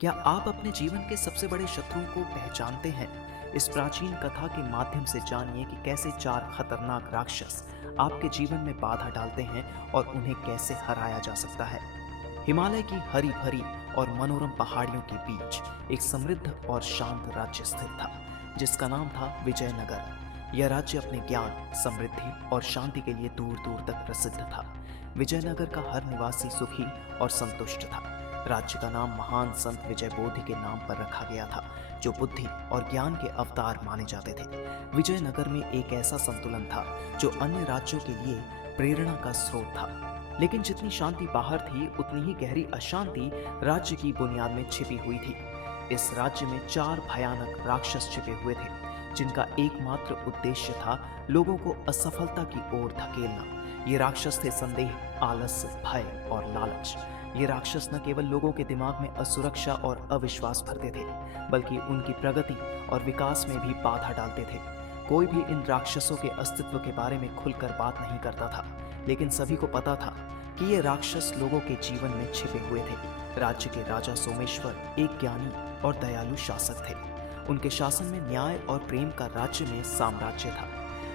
क्या आप अपने जीवन के सबसे बड़े शत्रुओं को पहचानते हैं? इस प्राचीन कथा के माध्यम से जानिए कि कैसे चार खतरनाक राक्षस आपके जीवन में बाधा डालते हैं और उन्हें कैसे हराया जा सकता है। हिमालय की हरी भरी और मनोरम पहाड़ियों के बीच एक समृद्ध और शांत राज्य स्थित था, जिसका नाम था विजयनगर। यह राज्य अपने ज्ञान, समृद्धि और शांति के लिए दूर दूर तक प्रसिद्ध था। विजयनगर का हर निवासी सुखी और संतुष्ट था। राज्य का नाम महान संत विजय बोधि के नाम पर रखा गया था, जो बुद्धि और ज्ञान के अवतार माने जाते थे। विजयनगर में एक ऐसा संतुलन था जो अन्य राज्यों के लिए प्रेरणा का स्रोत था। लेकिन जितनी शांति बाहर थी, उतनी ही गहरी अशांति राज्य की बुनियाद में छिपी हुई थी। इस राज्य में चार भयानक राक्षस छिपे हुए थे, जिनका एकमात्र उद्देश्य था लोगों को असफलता की ओर धकेलना। ये राक्षस थे संदेह, आलस, भय और लालच। ये राक्षस न केवल लोगों के दिमाग में असुरक्षा और अविश्वास भरते थे, बल्कि उनकी प्रगति और विकास में भी बाधा डालते थे। कोई भी इन राक्षसों के अस्तित्व के बारे में खुलकर बात नहीं करता था, लेकिन सभी को पता था कि ये राक्षस लोगों के जीवन में छिपे हुए थे। राज्य के राजा सोमेश्वर एक ज्ञानी और दयालु शासक थे। उनके शासन में न्याय और प्रेम का राज्य में साम्राज्य था।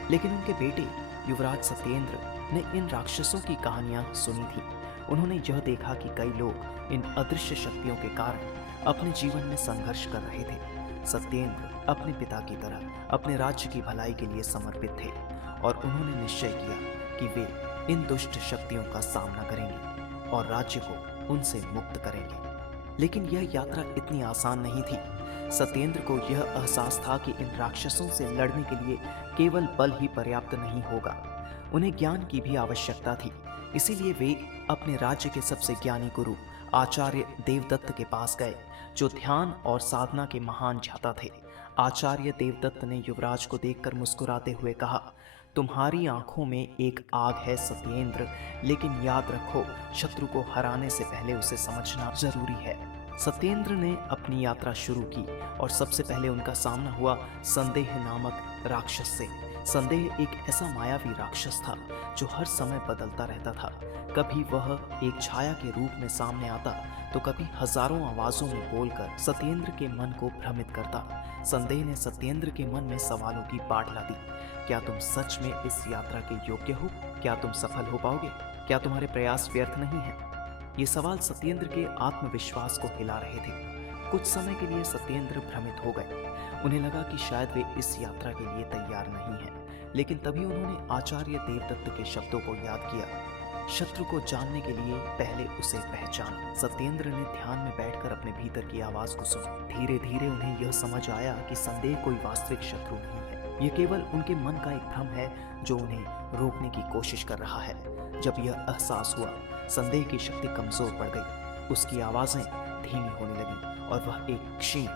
लेकिन उनके बेटे युवराज सत्येंद्र ने इन राक्षसों की कहानियां सुनी थी। उन्होंने यह देखा कि कई लोग इन अदृश्य शक्तियों के कारण अपने जीवन में संघर्ष कर रहे थे। सत्येंद्र अपने पिता की तरह अपने राज्य की भलाई के लिए समर्पित थे और उन्होंने निश्चय किया कि वे इन दुष्ट शक्तियों का सामना करेंगे और राज्य को उनसे मुक्त करेंगे। लेकिन यह यात्रा इतनी आसान नहीं थी। सत्येंद्र को यह एहसास था कि इन राक्षसों से लड़ने के लिए केवल बल ही पर्याप्त नहीं होगा, उन्हें ज्ञान की भी आवश्यकता थी। इसीलिए वे अपने राज्य के सबसे ज्ञानी गुरु आचार्य देवदत्त के पास गए, जो ध्यान और साधना के महान ज्ञाता थे। आचार्य देवदत्त ने युवराज को देखकर मुस्कुराते हुए कहा, तुम्हारी आंखों में एक आग है सत्येंद्र, लेकिन याद रखो, शत्रु को हराने से पहले उसे समझना जरूरी है। सत्येंद्र ने अपनी यात्रा शुरू की और सबसे पहले उनका सामना हुआ संदेह नामक राक्षस से। संदेह एक ऐसा मायावी राक्षस था जो हर समय बदलता रहता था। कभी वह एक छाया के रूप में सामने आता, तो कभी हजारों आवाजों में बोलकर सत्येंद्र के मन को भ्रमित करता। संदेह ने सत्येंद्र के मन में सवालों की बाढ़ ला दी। क्या तुम सच में इस यात्रा के योग्य हो? क्या तुम सफल हो पाओगे? क्या तुम्हारे प्रयास व्यर्थ नहीं है? ये सवाल सत्येंद्र के आत्मविश्वास को हिला रहे थे। कुछ समय के लिए सत्येंद्र भ्रमित हो गए। उन्हें लगा कि शायद वे इस यात्रा के लिए तैयार नहीं हैं। लेकिन तभी उन्होंने आचार्य देवदत्त के शब्दों को याद किया, शत्रु को जानने के लिए पहले उसे पहचान। सत्येंद्र ने ध्यान में बैठकर अपने भीतर की आवाज को सुना। धीरे धीरे उन्हें यह समझ आया कि संदेह कोई वास्तविक शत्रु नहीं है, यह केवल उनके मन का एक भ्रम है जो उन्हें रोकने की कोशिश कर रहा है। जब यह एहसास हुआ, संदेह की शक्ति कमजोर पड़ गई। उसकी आवाजें धीमी होने लगी और वह एक क्षीण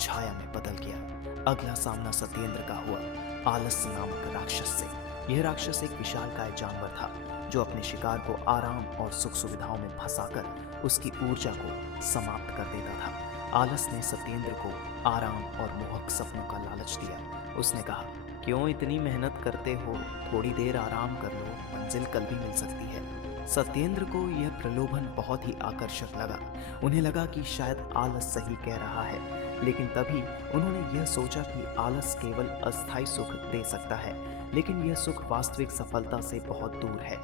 छाया में बदल गया। अगला सामना सत्येंद्र का हुआ आलस नामक राक्षस से। यह राक्षस एक विशालकाय जानवर था जो अपने शिकार को आराम और सुख सुविधाओं में फंसाकर उसकी ऊर्जा को समाप्त कर देता था। आलस ने सत्येंद्र को आराम और मोहक सपनों का लालच दिया। उसने कहा, क्यों इतनी मेहनत करते हो? थोड़ी देर आराम कर लो, मंजिल कल भी मिल सकती है। सत्येंद्र को यह प्रलोभन बहुत ही आकर्षक लगा। उन्हें लगा कि शायद आलस सही कह रहा है, लेकिन तभी उन्होंने यह सोचा कि आलस केवल अस्थायी सुख दे सकता है, लेकिन यह सुख वास्तविक सफलता से बहुत दूर है।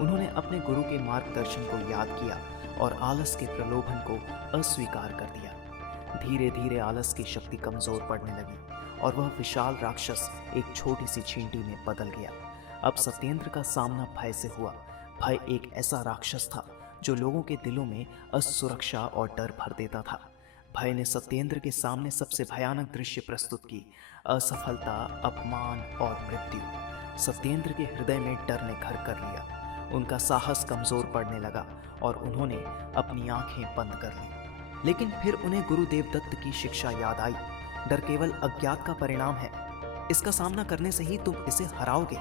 उन्होंने अपने गुरु के मार्गदर्शन को याद किया और आलस के प्रलोभन को अस्वीकार कर दिया। धीरे धीरे आलस की शक्ति कमजोर पड़ने लगी और वह विशाल राक्षस एक छोटी सी चींटी में बदल गया। अब सत्येंद्र का सामना भय से हुआ। भय एक ऐसा राक्षस था जो लोगों के दिलों में असुरक्षा और डर भर देता था। भय ने सत्येंद्र के सामने सबसे भयानक दृश्य प्रस्तुत की, असफलता, अपमान और मृत्यु। सत्येंद्र के हृदय में डर ने घर कर लिया। उनका साहस कमजोर पड़ने लगा और उन्होंने अपनी आंखें बंद कर ली। लेकिन फिर उन्हें गुरु देवदत्त की शिक्षा याद आई, डर केवल अज्ञात का परिणाम है, इसका सामना करने से ही तुम इसे हराओगे।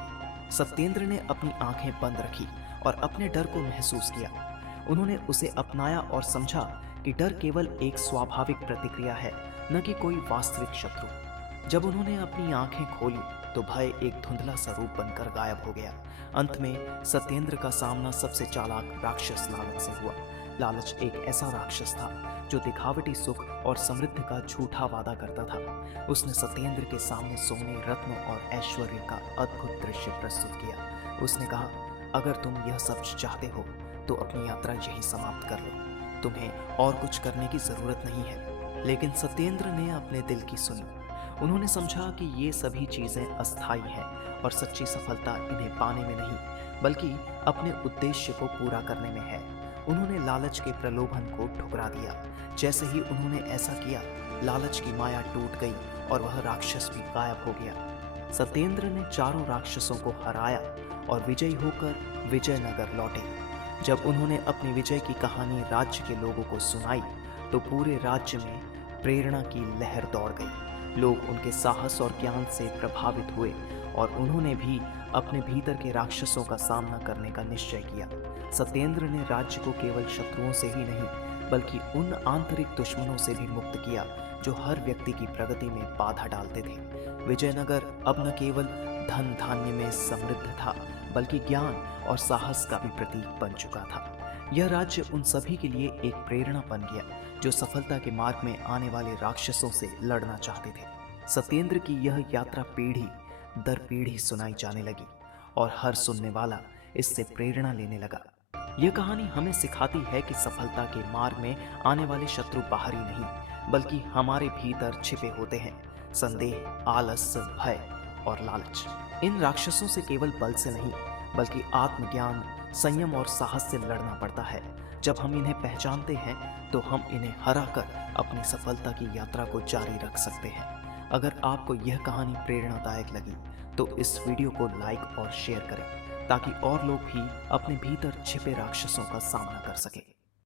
सत्येंद्र ने अपनी आंखें बंद रखी और अपने डर को महसूस किया। उन्होंने उसे अपनाया और समझा कि डर केवल एक स्वाभाविक प्रतिक्रिया है, न कि कोई वास्तविक शत्रु। जब उन्होंने अपनी आंखें खोली तो भय एक धुंधला सा रूप बनकर गायब हो गया। अंत में सत्येंद्र का सामना सबसे चालाक राक्षस लालच से हुआ। लालच एक ऐसा राक्षस था जो दिखावटी सुख और समृद्धि का झूठा वादा करता था। उसने सत्येंद्र के सामने सोने, रत्न और ऐश्वर्य का अद्भुत दृश्य प्रस्तुत किया। उसने कहा, अगर तुम यह सब चाहते हो तो अपनी यात्रा यही समाप्त कर लो, तुम्हें और कुछ करने की जरूरत नहीं है। लेकिन सत्येंद्र ने अपने दिल की सुनी। उन्होंने समझा कि ये सभी चीजें अस्थायी हैं और सच्ची सफलता इन्हें पाने में नहीं बल्कि अपने उद्देश्य को पूरा करने में है। उन्होंने लालच के प्रलोभन को ठुकरा दिया। जैसे ही उन्होंने ऐसा किया, लालच की माया टूट गई और वह राक्षस भी गायब हो गया। सत्येंद्र ने चारों राक्षसों को हराया और विजयी होकर विजयनगर लौटे। जब उन्होंने अपनी विजय की कहानी राज्य के लोगों को सुनाई तो पूरे राज्य में प्रेरणा की लहर दौड़ गई। लोग उनके साहस और ज्ञान से प्रभावित हुए और उन्होंने भी अपने भीतर के राक्षसों का सामना करने का निश्चय किया। सत्येंद्र ने राज्य को केवल शत्रुओं से ही नहीं बल्कि उन आंतरिक दुश्मनों से भी मुक्त किया जो हर व्यक्ति की प्रगति में बाधा डालते थे। विजयनगर अब न केवल धन धान्य में समृद्ध था बल्कि ज्ञान और साहस का भी प्रतीक बन चुका था। यह राज्य उन सभी के लिए एक प्रेरणा बन गया जो सफलता के मार्ग में आने वाले राक्षसों से लड़ना चाहते थे। सत्येंद्र की यह यात्रा पीढ़ी दर पीढ़ी सुनाई जाने लगी और हर सुनने वाला इससे प्रेरणा लेने लगा। यह कहानी हमें सिखाती है कि सफलता के मार्ग में आने वाले शत्रु बाहरी नहीं बल्कि हमारे भीतर छिपे होते हैं। संदेह, आलस, भय और लालच। इन राक्षसों से केवल बल से नहीं बल्कि आत्मज्ञान, संयम और साहस से लड़ना पड़ता है। जब हम इन्हें पहचानते हैं तो हम इन्हें हराकर अपनी सफलता की यात्रा को जारी रख सकते हैं। अगर आपको यह कहानी प्रेरणादायक लगी तो इस वीडियो को लाइक और शेयर करें ताकि और लोग भी अपने भीतर छिपे राक्षसों का सामना कर सकें।